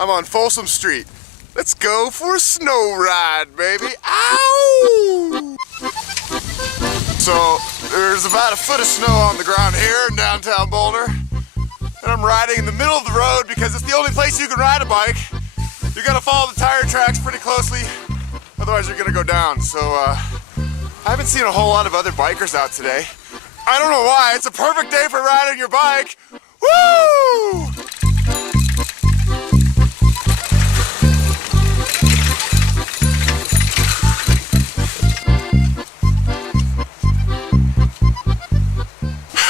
I'm on Folsom Street. Let's go for a snow ride, baby. Ow! So, there's about a foot of snow on the ground here in downtown Boulder. And I'm riding in the middle of the road because it's the only place you can ride a bike. You gotta follow the tire tracks pretty closely, otherwise you're gonna go down. So, I haven't seen a whole lot of other bikers out today. I don't know why, it's a perfect day for riding your bike. Woo!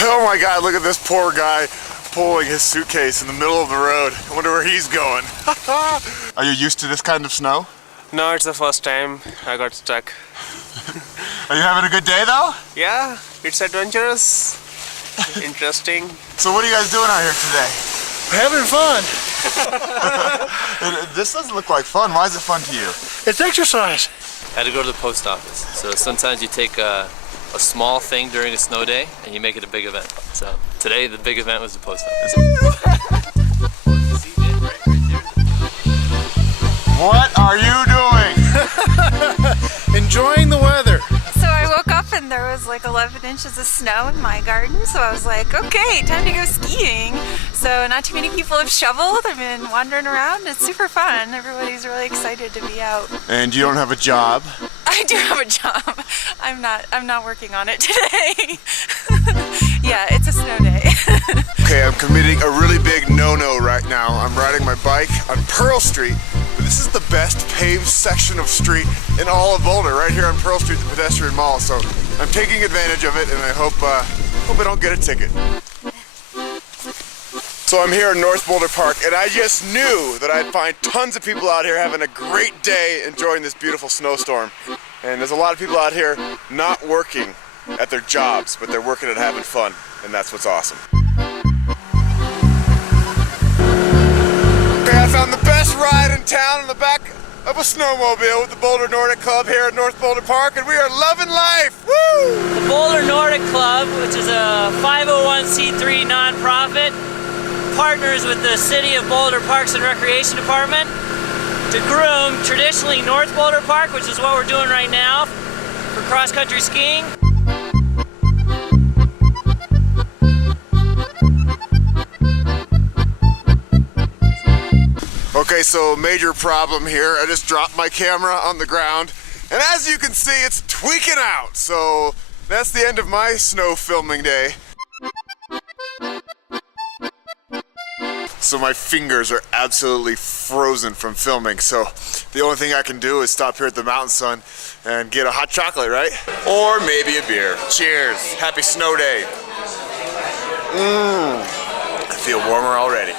Oh my God, look at this poor guy pulling his suitcase in the middle of the road. I wonder where he's going. Are you used to this kind of snow? No, it's the first time I got stuck. Are you having a good day though? Yeah, it's adventurous, interesting. So what are you guys doing out here today? We're having fun. This doesn't look like fun. Why is it fun to you? It's exercise. I had to go to the post office. So sometimes you take a small thing during a snow day and you make it a big event. So today the big event was the post office. What are you doing? Enjoying the weather. So I woke up and there was like 11 inches of snow in my garden, so I was like, okay, time to go skiing. So not too many people have shoveled. I've been wandering around. It's super fun. Everybody's really excited to be out. And you don't have a job? I do have a job. I'm not working on it today. Yeah, it's a snow day. Okay, I'm committing a really big no-no right now. I'm riding my bike on Pearl Street, but this is the best paved section of street in all of Boulder, right here on Pearl Street, the pedestrian mall. So I'm taking advantage of it, and I hope I don't get a ticket. So I'm here in North Boulder Park, and I just knew that I'd find tons of people out here having a great day enjoying this beautiful snowstorm. And there's a lot of people out here not working at their jobs, but they're working at having fun, and that's what's awesome. Okay, I found the best ride in town in the back of a snowmobile with the Boulder Nordic Club here at North Boulder Park, and we are loving life! Woo! The Boulder Nordic Club, which is a 501c3 nonprofit, partners with the City of Boulder Parks and Recreation Department to groom traditionally North Boulder Park, which is what we're doing right now for cross-country skiing. Okay, so major problem here. I just dropped my camera on the ground, and as you can see, it's tweaking out. So that's the end of my snow filming day. So my fingers are absolutely frozen from filming. So the only thing I can do is stop here at the Mountain Sun and get a hot chocolate, right? Or maybe a beer. Cheers. Happy snow day. I feel warmer already.